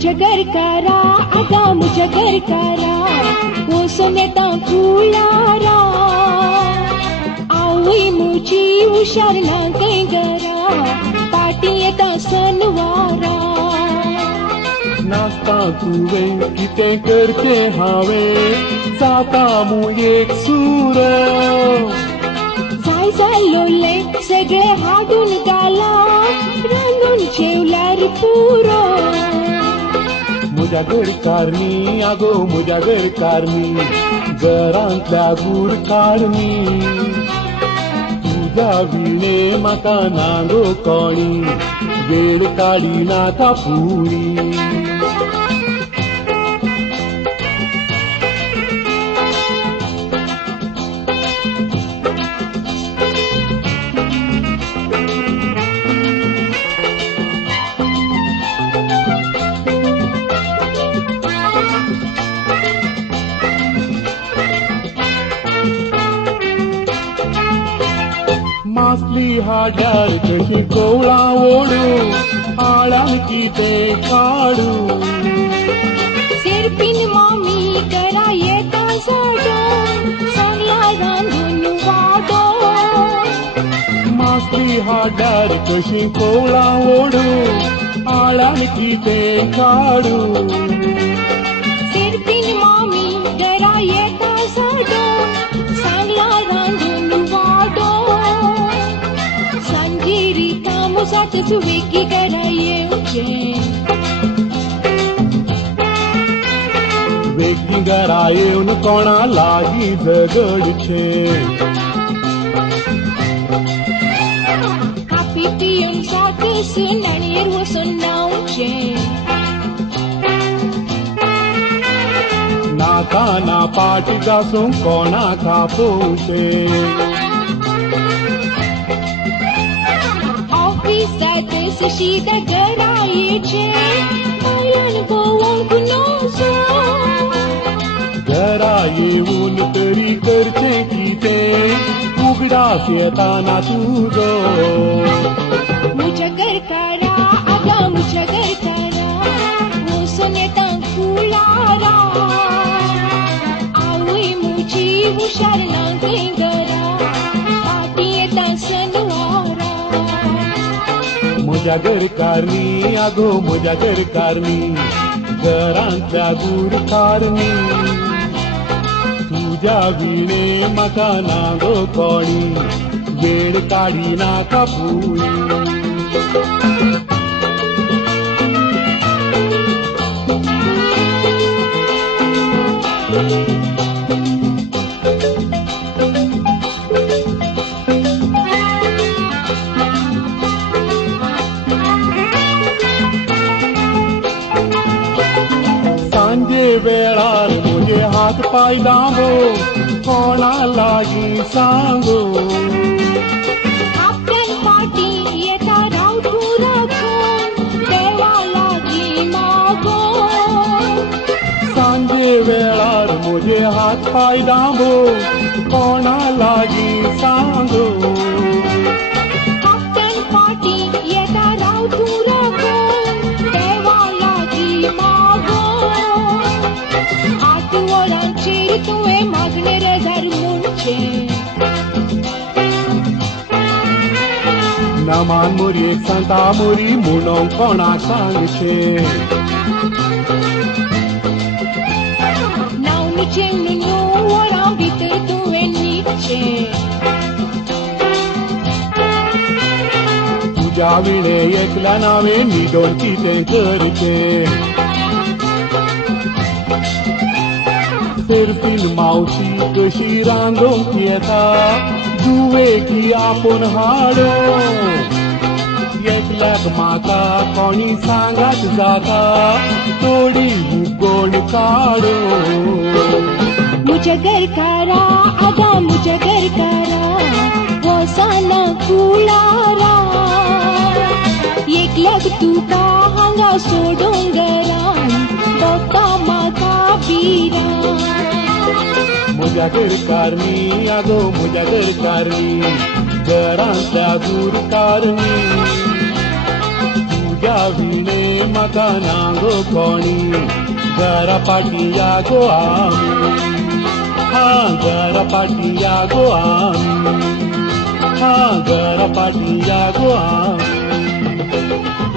मुझ्या घरकारा आगा मुझ्या घरकारा वो सोनेता फुलारा आवई मुझी हुशार नागे गरा पाटी येता सनवारा नाचता तुवें कितें करचें हांवें जाता मू एक सूर जाय जाल्लोले सगळे हाडून घाला रांदून जेवल्यार पुरो म्हज्या घरकारणी आगो म्हज्या घरकारणी घरांतल्या गूर काडणी तुज्या विणे म्हाका नागो कोणी वेळ काडी नाका पुरी मासली हाड्यार कशी कवळा ओडू आळ्यान कितें काडू सिरपीन मामी करा येता सोडून सांगला रांदून वाडो मासली हाड्यार कशी कवळा ओडू आळ्यान कितें काडू सिरपीन मामी करा येता सोडून सांगला रांदून वाडो सांजिरी तामुसातच वेगी करा येवचें वेगी घरा येवन कोणा लागीं झगडचें कापी पिवन सोटस नाणयेर वचून न्हांवचें नाका ना पाट घासूंक कोणाक आपोवचें ऑफिसांत शीदा घरा येचें आयलान भोवंक नोसो घरा येवन तरी करचें कितें उगडास येताना तुजो मुझ्या घरकारा आगा मुझ्या घरकारा वचून येता फुलारा आवय मुजी हुशार नागे घरा पाटी येता सनवारा म्हज्या घरकारणी आगो म्हज्या घरकारणी घरांतल्या गूर कारणी तुज्या विणे म्हाका नागो कोणी वेळ काडी नाका पुरी सांजे वेळार म्हजे हात पाय दांबो कोणा लागीं सांगो आपल्यान पाटी येता रावतू राखून देवा लागीं मागो सांजे वेळार म्हजे हात पाय दांबो कोणा लागीं सांगो आपल्यान पाटी येता रावतू राखून देवा लागीं मागो आठ वरांचेर तुवें मागणेर घर म्हणचें नमान मोरयेक सांता मोरी म्हणून कोणाक सांगचें नावनीचें न्हू वरां भितर तुवें न्हिदचें तुज्या विणे एकल्या नावें न्हिदोन कितें करचें सेरपीन मावशी कशी रांदोंक येता जुवे की आपूण हाडो एकल्याक म्हाका कोणी सांगात जाता थोडी गोड काडो मुझ्या घरकारा आगा मुझ्या घरकारा वसाना फुलारा एकल्याक तुका हांगा सोडूंक घरान दोता म्हाका बिरान म्हज्या घरकारणी आगो म्हज्या घरकारणी घरांतल्या दूर कारणी तुझ्या विणे म्हाका नागो कोणी घरा पाटिया गो आमी घरा पाटिया गो आमी घरा पाटिया गो आमी